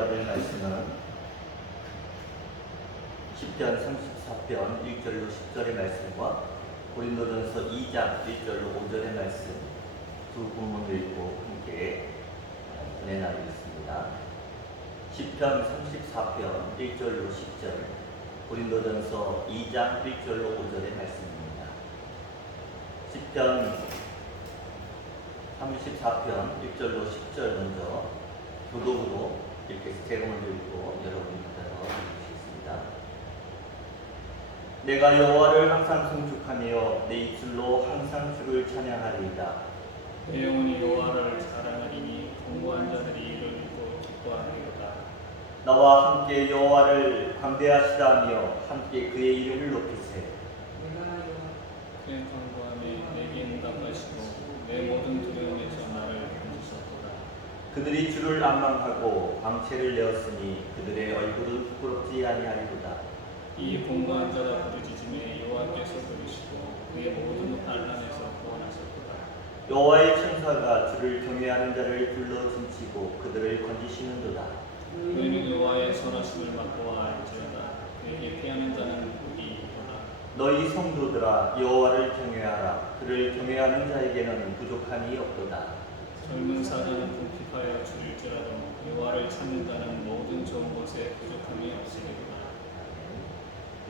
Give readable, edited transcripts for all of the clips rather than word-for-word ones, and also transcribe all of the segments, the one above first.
받을 말씀은 시편 34편 1절로 10절의 말씀과 고린도전서 2장 1절로 5절의 말씀 두 본문을 읽고 함께 은혜 나누겠습니다. 시편 34편 1절로 10절, 고린도전서 2장 1절로 5절의 말씀입니다. 시편 34편 1절로 10절 먼저 교독으로 이렇게 제가 먼저 읽고 여러분이 따라 읽으시겠습니다. 내가 여호와를 항상 송축하며 내 입술로 항상 주를 찬양하리이다. 내 영혼이 여호와를 사랑하리니 공고한 자들이 이를 믿고 기뻐하리로다. 나와 함께 여호와를 광대하시다며 함께 그의 이름을 높이세. 그의 강구함에 내게 응답하시고 내 모든 두려움에서 나를 건지셨도다. 그들이 주를 앙망하고 광채를 내었으니 그들의 얼굴은 부끄럽지 아니하리로다. 이 공고한 자가 부르짖음에 여호와께서 들으시고 그의 모든 환난에서 구원하셨도다. 여호와의 천사가 주를 경외하는 자를 불러 춤치고 그들을 건지시는도다. 너희는 여호와의 선하심을 맛보아 알지어다. 그에게 피하는 자는 복이 있도다. 너희 성도들아 여호와를 경외하라. 그를 경외하는 자에게는 부족함이 없도다. 젊은 사자는 궁핍하여 줄일지라도 여호와를 찾는 자는 모든 좋은 것에 부족함이 없으리로다.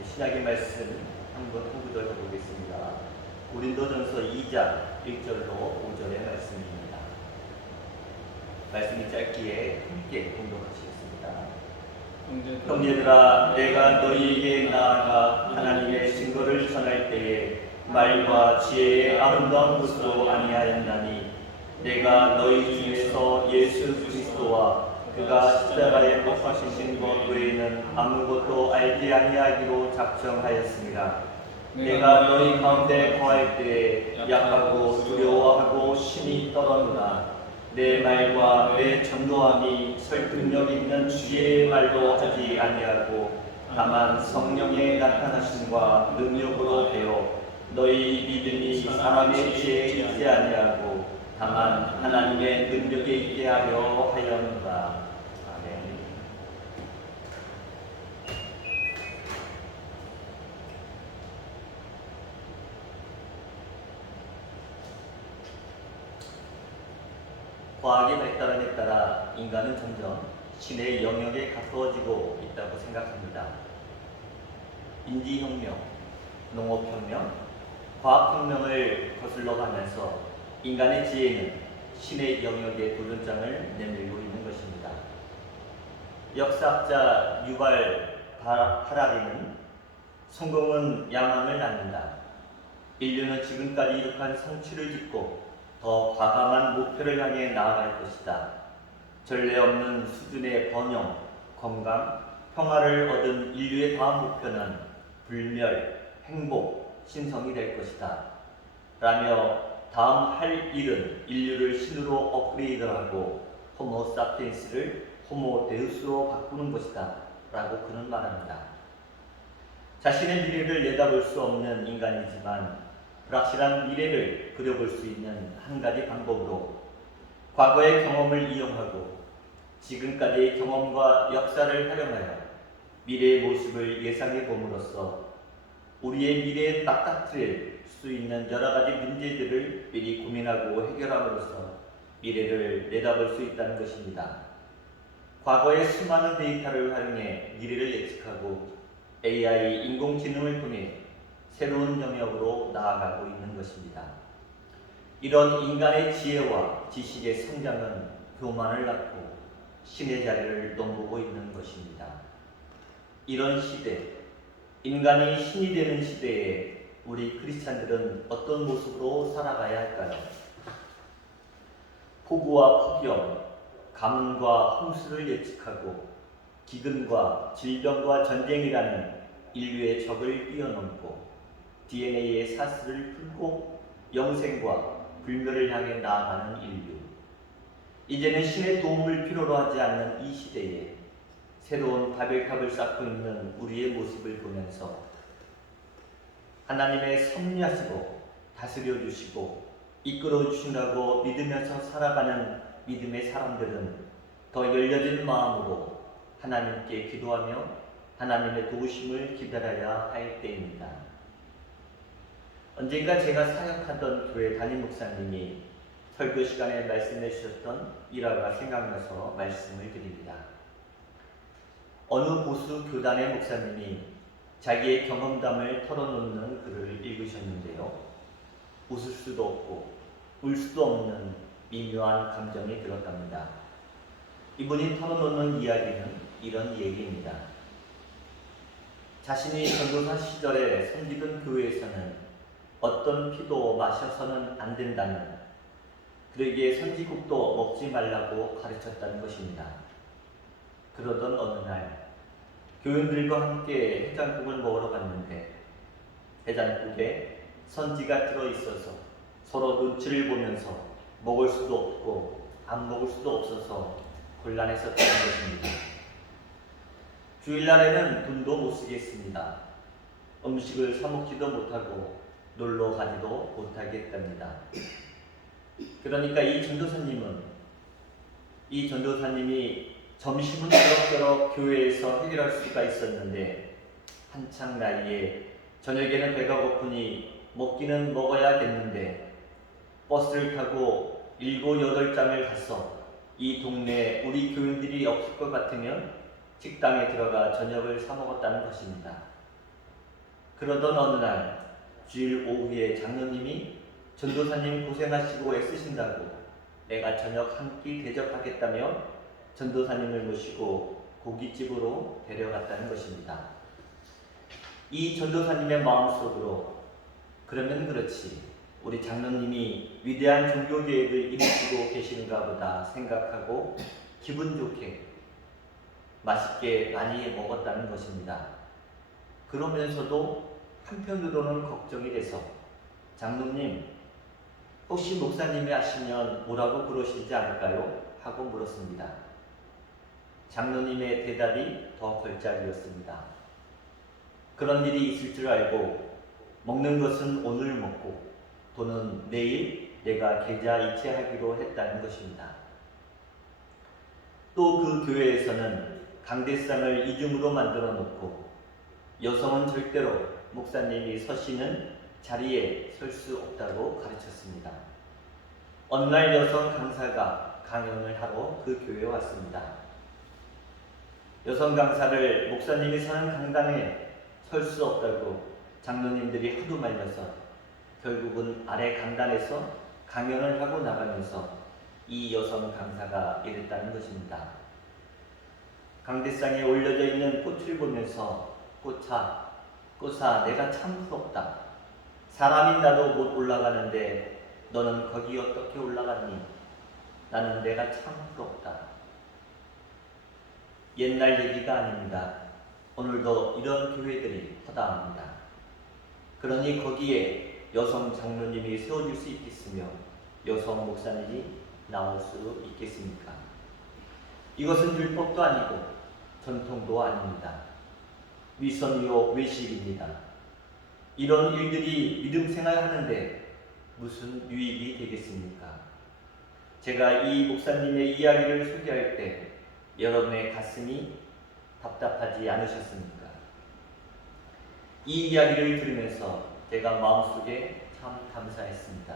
신약의 말씀 한번 구절 보겠습니다. 고린도전서 2장 1절로 5절의 말씀입니다. 말씀이 짧기에 함께 공독하시겠습니다. 형제들아, 내가 너희에게 나아가 하나님의 증거를 전할 때에 말과 지혜의 아름다운 것으로 아니하였나니 내가 너희 중에서 예수 그리스도와 그가 십자가에 못 박히신 것 외에는 아무것도 알지 아니하기로 작정하였습니다. 내가 너희 가운데 거할 때에 약하고 두려워하고 심히 떨었노라. 내 말과 내 전도함이 설득력 있는 지혜의 말로 하지 아니하고 다만 성령의 나타나심과 능력으로 되어 너희 믿음이 사람의 지혜에 있지 아니하고 다만 하나님의 능력에 있게 하려 하였노라. 아멘. 과학의 발달함에 따라 인간은 점점 신의 영역에 가까워지고 있다고 생각합니다. 인지혁명, 농업혁명, 과학혁명을 거슬러 가면서 인간의 지혜는 신의 영역에 도전장을 내밀고 있는 것입니다. 역사학자 유발 하라리는 성공은 야망을 낳는다. 인류는 지금까지 이룩한 성취를 짓고 더 과감한 목표를 향해 나아갈 것이다. 전례 없는 수준의 번영, 건강, 평화를 얻은 인류의 다음 목표는 불멸, 행복, 신성이 될 것이다. 라며 다음 할 일은 인류를 신으로 업그레이드하고 호모 사피엔스를 호모 데우스로 바꾸는 것이다. 라고 그는 말합니다. 자신의 미래를 내다볼 수 없는 인간이지만 불확실한 미래를 그려볼 수 있는 한 가지 방법으로 과거의 경험을 이용하고 지금까지의 경험과 역사를 활용하여 미래의 모습을 예상해 봄으로써 우리의 미래에 딱딱트릴 수 있는 여러 가지 문제들을 미리 고민하고 해결함으로써 미래를 내다볼 수 있다는 것입니다. 과거의 수많은 데이터를 활용해 미래를 예측하고 AI 인공지능을 통해 새로운 영역으로 나아가고 있는 것입니다. 이런 인간의 지혜와 지식의 성장은 교만을 낳고 신의 자리를 넘보고 있는 것입니다. 이런 시대, 인간이 신이 되는 시대에 우리 크리스찬들은 어떤 모습으로 살아가야 할까요? 폭우와 폭염, 가뭄과 홍수를 예측하고 기근과 질병과 전쟁이라는 인류의 적을 뛰어넘고 DNA의 사슬을 풀고 영생과 불멸을 향해 나아가는 인류. 이제는 신의 도움을 필요로 하지 않는 이 시대에 새로운 바벨탑을 쌓고 있는 우리의 모습을 보면서 하나님의 섭리하시고 다스려 주시고 이끌어 주신다고 믿으면서 살아가는 믿음의 사람들은 더 열려진 마음으로 하나님께 기도하며 하나님의 도우심을 기다려야 할 때입니다. 언젠가 제가 사역하던 교회 담임 목사님이 설교 시간에 말씀해 주셨던 일화가 생각나서 말씀을 드립니다. 어느 보수 교단의 목사님이 자기의 경험담을 털어놓는 글을 읽으셨는데요. 웃을 수도 없고 울 수도 없는 미묘한 감정이 들었답니다. 이분이 털어놓는 이야기는 이런 얘기입니다. 자신이 전도사 시절에 섬기던 교회에서는 어떤 피도 마셔서는 안 된다는, 그러기에 선지국도 먹지 말라고 가르쳤다는 것입니다. 그러던 어느 날 교인들과 함께 해장국을 먹으러 갔는데 해장국에 선지가 들어있어서 서로 눈치를 보면서 먹을 수도 없고 안 먹을 수도 없어서 곤란했었다는 것입니다. 주일날에는 돈도 못 쓰겠습니다. 음식을 사 먹지도 못하고 놀러 가지도 못하게 했답니다. 그러니까 이 전도사님이 점심은 그럭저럭 교회에서 해결할 수가 있었는데 한창 나이에 저녁에는 배가 고프니 먹기는 먹어야겠는데 버스를 타고 7, 8장을 가서 이 동네에 우리 교인들이 없을 것 같으면 식당에 들어가 저녁을 사 먹었다는 것입니다. 그러던 어느 날 주일 오후에 장로님이 전도사님 고생하시고 애쓰신다고 내가 저녁 한 끼 대접하겠다며 전도사님을 모시고 고깃집으로 데려갔다는 것입니다. 이 전도사님의 마음속으로 그러면 그렇지, 우리 장로님이 위대한 종교 계획을 이루시고 계신가 보다 생각하고 기분 좋게 맛있게 많이 먹었다는 것입니다. 그러면서도 한편으로는 걱정이 돼서 장로님, 혹시 목사님이 아시면 뭐라고 부르시지 않을까요? 하고 물었습니다. 장로님의 대답이 더 걸작이었습니다. 그런 일이 있을 줄 알고 먹는 것은 오늘 먹고 돈은 내일 내가 계좌 이체하기로 했다는 것입니다. 또 그 교회에서는 강대상을 이중으로 만들어 놓고 여성은 절대로 목사님이 서시는 자리에 설 수 없다고 가르쳤습니다. 어느 날 여성 강사가 강연을 하러 그 교회에 왔습니다. 여성 강사를 목사님이 서는 강당에 설 수 없다고 장로님들이 하도 말려서 결국은 아래 강단에서 강연을 하고 나가면서 이 여성 강사가 이랬다는 것입니다. 강대상에 올려져 있는 꽃을 보면서 꽃아 내가 참 부럽다. 사람인 나도 못 올라가는데 너는 거기 어떻게 올라갔니? 나는 내가 참 부럽다. 옛날 얘기가 아닙니다. 오늘도 이런 교회들이 허다합니다. 그러니 거기에 여성 장로님이 세워줄 수 있겠으며 여성 목사님이 나올 수 있겠습니까? 이것은 율법도 아니고 전통도 아닙니다. 위선이요 외식입니다. 이런 일들이 믿음 생활하는데 무슨 유익이 되겠습니까? 제가 이 목사님의 이야기를 소개할 때 여러분의 가슴이 답답하지 않으셨습니까? 이 이야기를 들으면서 제가 마음속에 참 감사했습니다.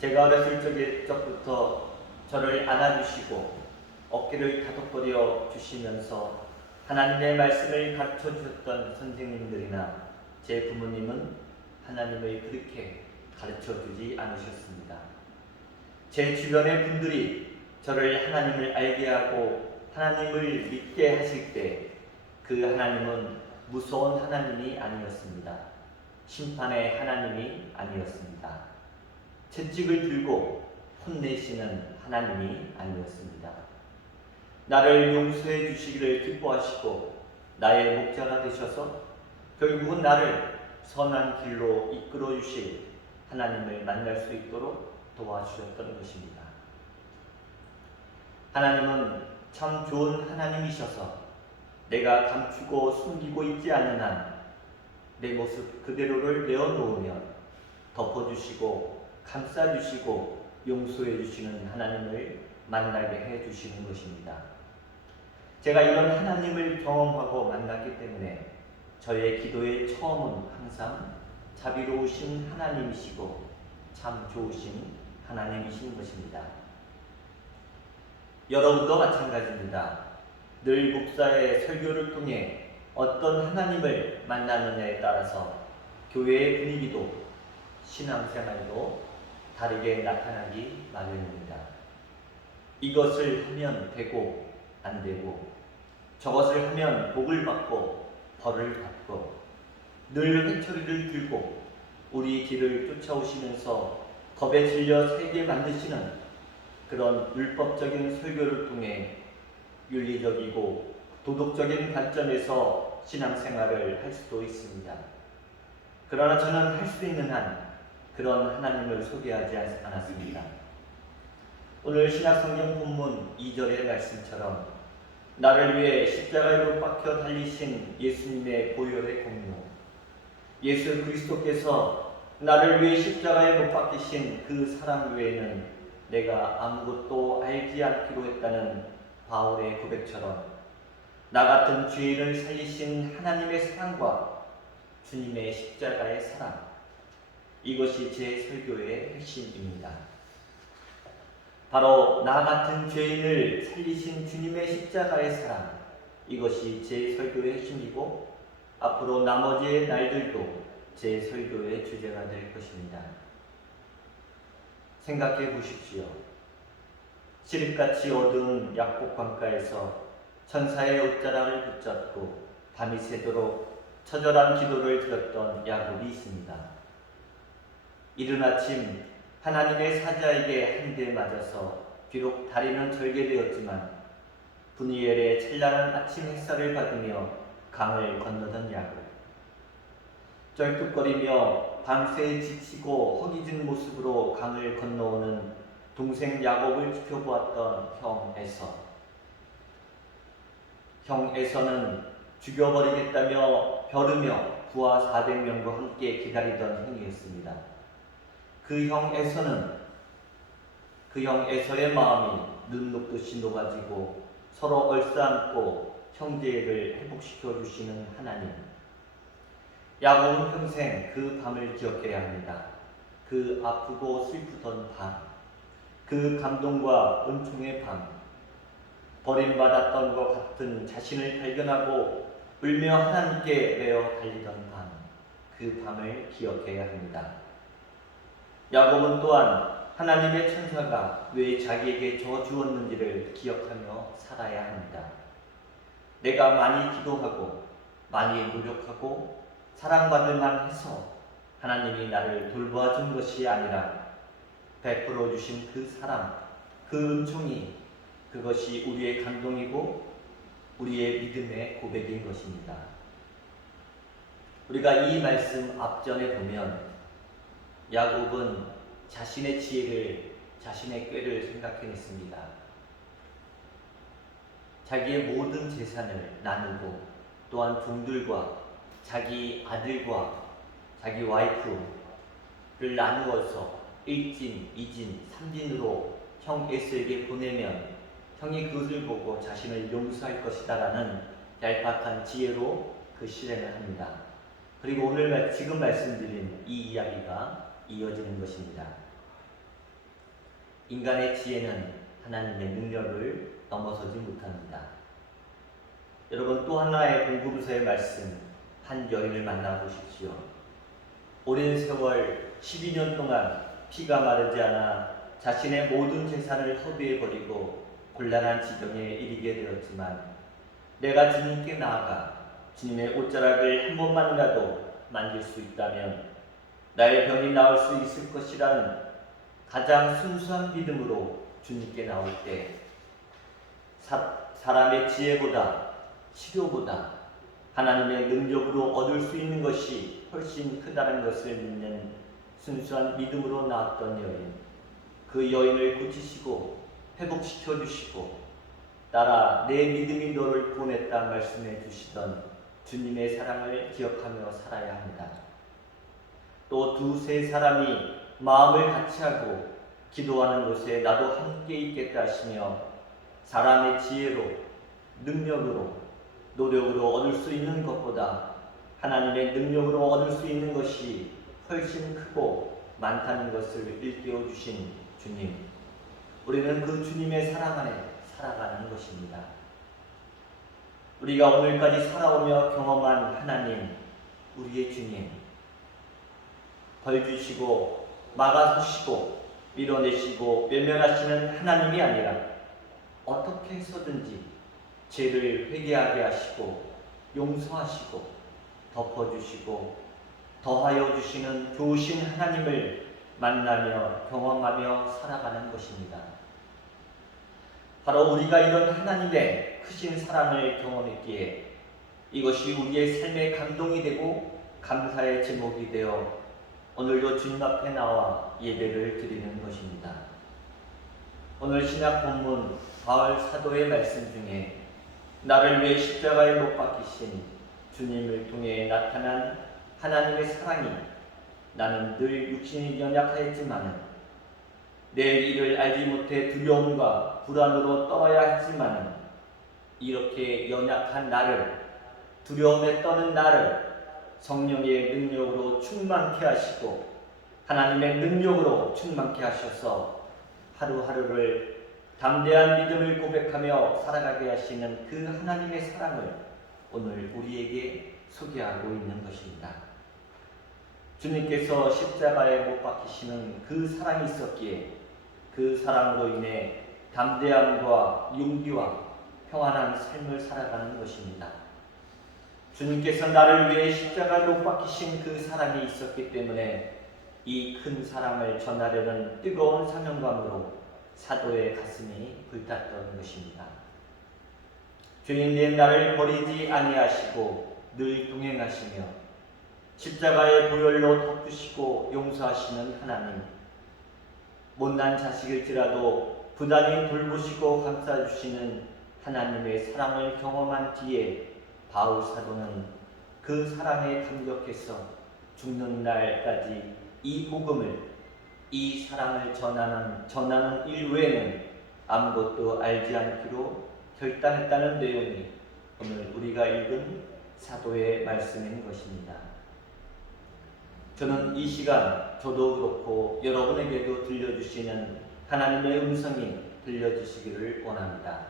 제가 어렸을 적부터 저를 안아주시고 어깨를 다독거려 주시면서 하나님의 말씀을 가르쳐 주셨던 선생님들이나 제 부모님은 하나님을 그렇게 가르쳐 주지 않으셨습니다. 제 주변의 분들이 저를 하나님을 알게 하고 하나님을 믿게 하실 때 그 하나님은 무서운 하나님이 아니었습니다. 심판의 하나님이 아니었습니다. 채찍을 들고 혼내시는 하나님이 아니었습니다. 나를 용서해 주시기를 기뻐하시고 나의 목자가 되셔서 결국은 나를 선한 길로 이끌어 주실 하나님을 만날 수 있도록 도와주셨던 것입니다. 하나님은 참 좋은 하나님이셔서 내가 감추고 숨기고 있지 않는 한 내 모습 그대로를 내어놓으면 덮어주시고 감싸주시고 용서해 주시는 하나님을 만나게 해 주시는 것입니다. 제가 이런 하나님을 경험하고 만났기 때문에 저의 기도의 처음은 항상 자비로우신 하나님이시고 참 좋으신 하나님이신 것입니다. 여러분도 마찬가지입니다. 늘 목사의 설교를 통해 어떤 하나님을 만나느냐에 따라서 교회의 분위기도 신앙생활도 다르게 나타나기 마련입니다. 이것을 하면 되고 안 되고, 저것을 하면 복을 받고 벌을 받고, 늘 회초리를 들고 우리 길을 쫓아오시면서 겁에 질려 살게 만드시는 그런 율법적인 설교를 통해 윤리적이고 도덕적인 관점에서 신앙생활을 할 수도 있습니다. 그러나 저는 할 수 있는 한 그런 하나님을 소개하지 않았습니다. 오늘 신약성경 본문 2절의 말씀처럼 나를 위해 십자가에 못 박혀 달리신 예수님의 보혈의 공로, 예수 그리스도께서 나를 위해 십자가에 못 박히신 그 사랑 외에는 내가 아무것도 알지 않기로 했다는 바울의 고백처럼 나 같은 죄인을 살리신 하나님의 사랑과 주님의 십자가의 사랑, 이것이 제 설교의 핵심입니다. 바로 나 같은 죄인을 살리신 주님의 십자가의 사랑, 이것이 제 설교의 핵심이고 앞으로 나머지의 날들도 제 설교의 주제가 될 것입니다. 생각해 보십시오. 시립같이 어두운 약복강가에서 천사의 옷자락을 붙잡고 밤이 새도록 처절한 기도를 드렸던 야곱이 있습니다. 이른 아침 하나님의 사자에게 한 대 맞아서 비록 다리는 절개되었지만 분이엘의 찬란한 아침 햇살을 받으며 강을 건너던 야곱. 쩔뚝거리며 밤새 지치고 허기진 모습으로 강을 건너오는 동생 야곱을 지켜보았던 형 에서. 형 에서는 죽여버리겠다며 벼르며 부하 400명과 함께 기다리던 형이었습니다. 그 형 에서의 마음이 눈 녹듯이 녹아지고 서로 얼싸안고 형제를 회복시켜 주시는 하나님. 야곱은 평생 그 밤을 기억해야 합니다. 그 아프고 슬프던 밤, 그 감동과 은총의 밤, 버림받았던 것 같은 자신을 발견하고 울며 하나님께 매어 달리던 밤, 그 밤을 기억해야 합니다. 야곱은 또한 하나님의 천사가 왜 자기에게 주었는지를 기억하며 살아야 합니다. 내가 많이 기도하고 많이 노력하고 사랑받을 만해서 하나님이 나를 돌보아 준 것이 아니라 베풀어 주신 그 사랑, 그 은총이, 그것이 우리의 감동이고 우리의 믿음의 고백인 것입니다. 우리가 이 말씀 앞전에 보면 야곱은 자신의 지혜를, 자신의 꾀를 생각해냈습니다. 자기의 모든 재산을 나누고 또한 종들과 자기 아들과 자기 와이프를 나누어서 1진, 2진, 3진으로 형 에서에게 보내면 형이 그것을 보고 자신을 용서할 것이다 라는 얄팍한 지혜로 그 실행을 합니다. 그리고 오늘 지금 말씀드린 이 이야기가 이어지는 것입니다. 인간의 지혜는 하나님의 능력을 넘어서지 못합니다. 여러분, 또 하나의 공부부서의 말씀, 한 여인을 만나보십시오. 오랜 세월 12년 동안 피가 마르지 않아 자신의 모든 재산을 허비해버리고 곤란한 지경에 이르게 되었지만 내가 주님께 나아가 주님의 옷자락을 한 번만이라도 만질 수 있다면 나의 병이 나을 수 있을 것이라는 가장 순수한 믿음으로 주님께 나올 때 사람의 지혜보다 치료보다 하나님의 능력으로 얻을 수 있는 것이 훨씬 크다는 것을 믿는 순수한 믿음으로 나왔던 여인, 그 여인을 고치시고 회복시켜 주시고 따라 내 믿음이 너를 구원했다 말씀해 주시던 주님의 사랑을 기억하며 살아야 합니다. 또 두세 사람이 마음을 같이하고 기도하는 곳에 나도 함께 있겠다 하시며 사람의 지혜로 능력으로, 노력으로 얻을 수 있는 것보다 하나님의 능력으로 얻을 수 있는 것이 훨씬 크고 많다는 것을 일깨워 주신 주님. 우리는 그 주님의 사랑 안에 살아가는 것입니다. 우리가 오늘까지 살아오며 경험한 하나님, 우리의 주님, 벌 주시고 막아서시고 밀어내시고 외면하시는 하나님이 아니라 어떻게 해서든지 죄를 회개하게 하시고 용서하시고 덮어주시고 더하여 주시는 좋으신 하나님을 만나며 경험하며 살아가는 것입니다. 바로 우리가 이런 하나님의 크신 사랑을 경험했기에 이것이 우리의 삶의 감동이 되고 감사의 제목이 되어 오늘도 주님 앞에 나와 예배를 드리는 것입니다. 오늘 신약 본문 바울 사도의 말씀 중에 나를 위해 십자가에 못 박히신 주님을 통해 나타난 하나님의 사랑이 나는 늘 육신이 연약하였지만은 내 일을 알지 못해 두려움과 불안으로 떨어야 했지만은 이렇게 연약한 나를, 두려움에 떠는 나를 성령의 능력으로 충만케 하시고 하나님의 능력으로 충만케 하셔서 하루하루를 담대한 믿음을 고백하며 살아가게 하시는 그 하나님의 사랑을 오늘 우리에게 소개하고 있는 것입니다. 주님께서 십자가에 못 박히시는 그 사랑이 있었기에 그 사랑으로 인해 담대함과 용기와 평안한 삶을 살아가는 것입니다. 주님께서 나를 위해 십자가에 못 박히신 그 사랑이 있었기 때문에 이 큰 사랑을 전하려는 뜨거운 사명감으로 사도의 가슴이 불탔던 것입니다. 주님, 내 나를 버리지 아니하시고 늘 동행하시며 십자가의 보혈로 덮으시고 용서하시는 하나님, 못난 자식일지라도 부단히 돌보시고 감싸주시는 하나님의 사랑을 경험한 뒤에 바울 사도는 그 사랑에 감격해서 죽는 날까지 이 복음을, 이 사랑을 전하는 일 외에는 아무것도 알지 않기로 결단했다는 내용이 오늘 우리가 읽은 사도의 말씀인 것입니다. 저는 이 시간 저도 그렇고 여러분에게도 들려주시는 하나님의 음성이 들려주시기를 원합니다.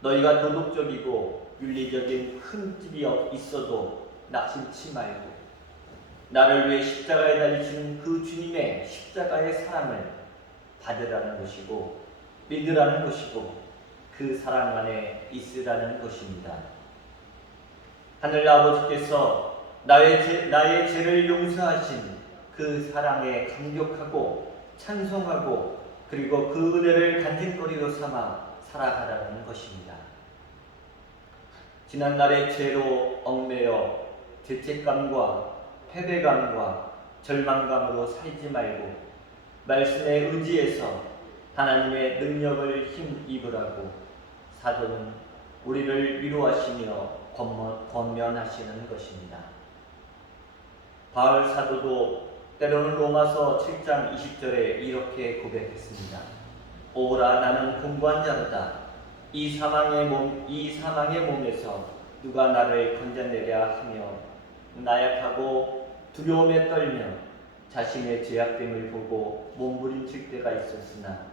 너희가 도덕적이고 윤리적인 흠집이 있어도 낙심치 말고 나를 위해 십자가에 달리시는 그 주님의 십자가의 사랑을 받으라는 것이고 믿으라는 것이고 그 사랑 안에 있으라는 것입니다. 하늘 아버지께서 나의 죄를 용서하신 그 사랑에 감격하고 찬송하고 그리고 그 은혜를 간직거리로 삼아 살아가라는 것입니다. 지난날의 죄로 얽매여 죄책감과 패배감과 절망감으로 살지 말고 말씀에 의지해서 하나님의 능력을 힘입으라고 사도는 우리를 위로하시며 권면하시는 것입니다. 바울 사도도 때로는 로마서 7장 20절에 이렇게 고백했습니다. 오라, 나는 공고한 자로다. 이 사망의 몸에서 누가 나를 건져내랴 하며 나약하고 두려움에 떨며 자신의 죄악됨을 보고 몸부림칠 때가 있었으나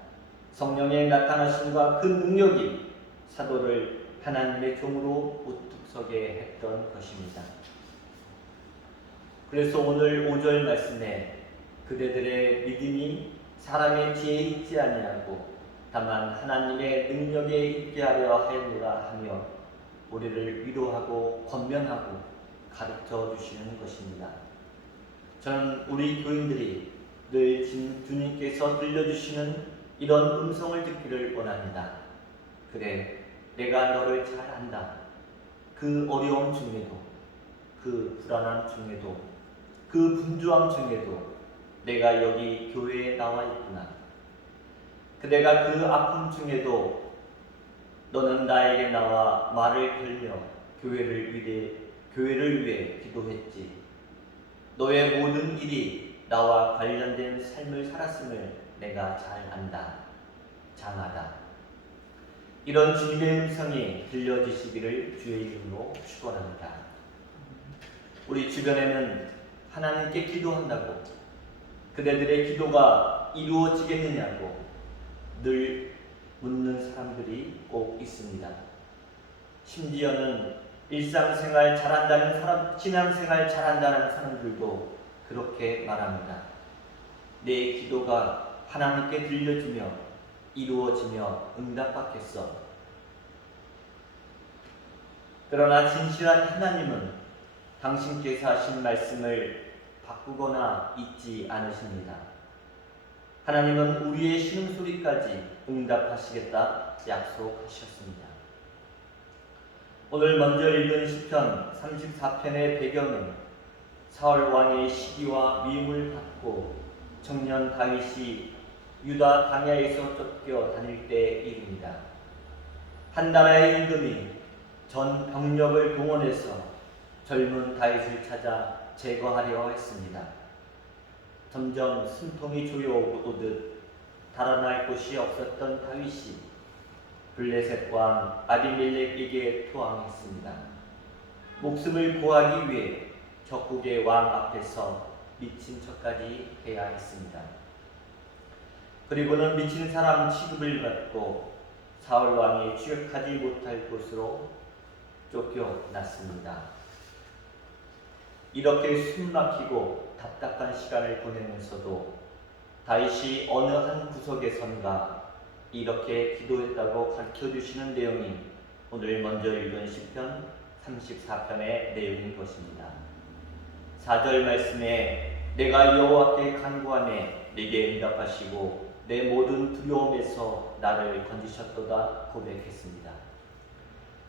성령의 나타나심과 그 능력이 사도를 하나님의 종으로 우뚝 서게 했던 것입니다. 그래서 오늘 5절 말씀에 그대들의 믿음이 사람의 지혜에 있지 아니하고 다만 하나님의 능력에 있게 하려 하였노라 하며 우리를 위로하고 권면하고 가르쳐 주시는 것입니다. 저는 우리 교인들이 늘 주님께서 들려주시는 이런 음성을 듣기를 원합니다. 그래, 내가 너를 잘 안다. 그 어려움 중에도, 그 불안함 중에도, 그 분주함 중에도 내가 여기 교회에 나와 있구나. 그대가 그 아픔 중에도 너는 나에게 나와 말을 걸며 교회를 위해 기도했지. 너의 모든 일이 나와 관련된 삶을 살았음을 내가 잘 안다. 장하다. 이런 주님의 음성이 들려지시기를 주의 이름으로 축원합니다. 우리 주변에는 하나님께 기도한다고 그대들의 기도가 이루어지겠느냐고 늘 묻는 사람들이 꼭 있습니다. 심지어는 일상생활 잘한다는 사람, 신앙생활 잘한다는 사람들도 그렇게 말합니다. 내 기도가 하나님께 들려지며 이루어지며 응답받겠어. 그러나 진실한 하나님은 당신께서 하신 말씀을 바꾸거나 잊지 않으십니다. 하나님은 우리의 신음소리까지 응답하시겠다 약속하셨습니다. 오늘 먼저 읽은 시편 34편의 배경은 사울 왕의 시기와 미움을 받고 청년 다윗이 유다 광야에서 쫓겨 다닐 때 일입니다. 한 나라의 임금이 전 병력을 동원해서 젊은 다윗을 찾아 제거하려 했습니다. 점점 숨통이 조여오듯 달아날 곳이 없었던 다윗이 블레셋 왕 아비멜렉에게 투항했습니다. 목숨을 구하기 위해 적국의 왕 앞에서 미친 척까지 해야 했습니다. 그리고는 미친 사람 취급을 받고 사울 왕이 추격하지 못할 곳으로 쫓겨났습니다. 이렇게 숨막히고 답답한 시간을 보내면서도 다윗이 어느 한 구석에선가 이렇게 기도했다고 가르쳐주시는 내용이 오늘 먼저 읽은 시편 34편의 내용인 것입니다. 4절 말씀에 내가 여호와께 간구하매 내게 응답하시고 내 모든 두려움에서 나를 건지셨도다 고백했습니다.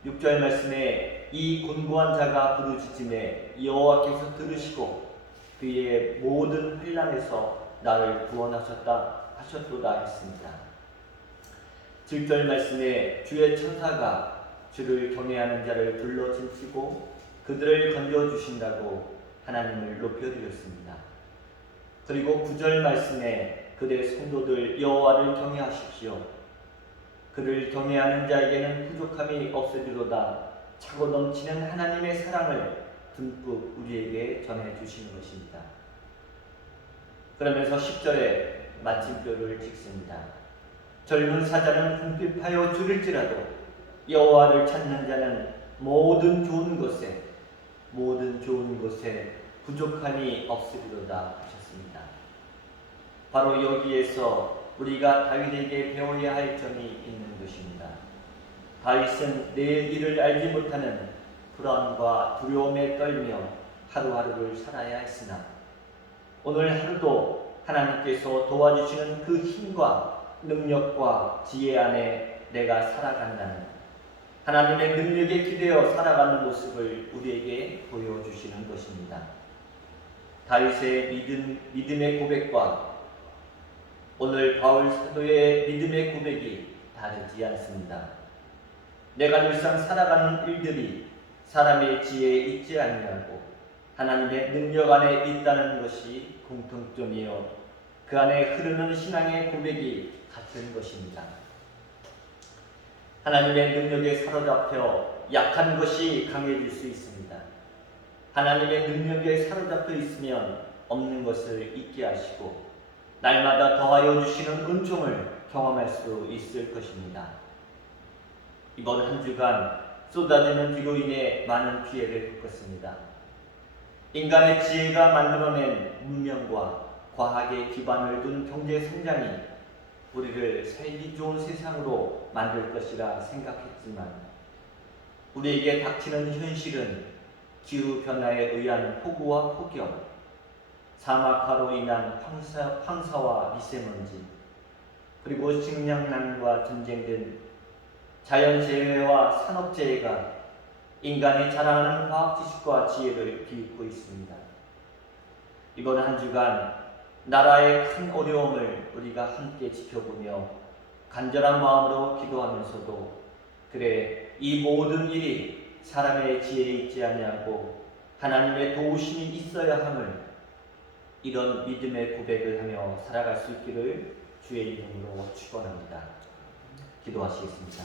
6절 말씀에 이 곤고한 자가 부르짖음에 여호와께서 들으시고 그의 모든 환난에서 나를 구원하셨다 하셨도다 했습니다. 7절 말씀에 주의 천사가 주를 경외하는 자를 불러 춤추고 그들을 건져주신다고 하나님을 높여드렸습니다. 그리고 9절 말씀에 그대 성도들 여호와를 경외하십시오. 그를 경외하는 자에게는 부족함이 없으리로다 차고 넘치는 하나님의 사랑을 듬뿍 우리에게 전해주시는 것입니다. 그러면서 10절에 마침표를 찍습니다. 젊은 사자는 궁핍하여 줄일지라도 여호와를 찾는 자는 모든 좋은 것에 부족함이 없으리로다 하셨습니다. 바로 여기에서 우리가 다윗에게 배워야 할 점이 있는 것입니다. 다윗은 내일 일을 알지 못하는 불안과 두려움에 떨며 하루하루를 살아야 했으나 오늘 하루도 하나님께서 도와주시는 그 힘과 능력과 지혜 안에 내가 살아간다는 하나님의 능력에 기대어 살아가는 모습을 우리에게 보여주시는 것입니다. 다윗의 믿음의 고백과 오늘 바울 사도의 믿음의 고백이 다르지 않습니다. 내가 늘상 살아가는 일들이 사람의 지혜에 있지 아니하고 하나님의 능력 안에 있다는 것이 공통점이요 그 안에 흐르는 신앙의 고백이 같은 것입니다. 하나님의 능력에 사로잡혀 약한 것이 강해질 수 있습니다. 하나님의 능력에 사로잡혀 있으면 없는 것을 잊게 하시고 날마다 더하여 주시는 은총을 경험할 수 있을 것입니다. 이번 한 주간 쏟아지는 비로 인해 많은 피해를 겪었습니다. 인간의 지혜가 만들어낸 문명과 과학의 기반을 둔 경제 성장이 우리를 살기 좋은 세상으로 만들 것이라 생각했지만 우리에게 닥치는 현실은 기후변화에 의한 폭우와 폭염, 사막화로 인한 황사와 미세먼지, 그리고 식량난과 전쟁 등 자연재해와 산업재해가 인간이 자랑하는 과학 지식과 지혜를 비웃고 있습니다. 이번 한 주간 나라의 큰 어려움을 우리가 함께 지켜보며 간절한 마음으로 기도하면서도 그래 이 모든 일이 사람의 지혜에 있지 아니하고 하나님의 도우심이 있어야 함을 이런 믿음의 고백을 하며 살아갈 수 있기를 주의 이름으로 축원합니다. 기도하시겠습니다.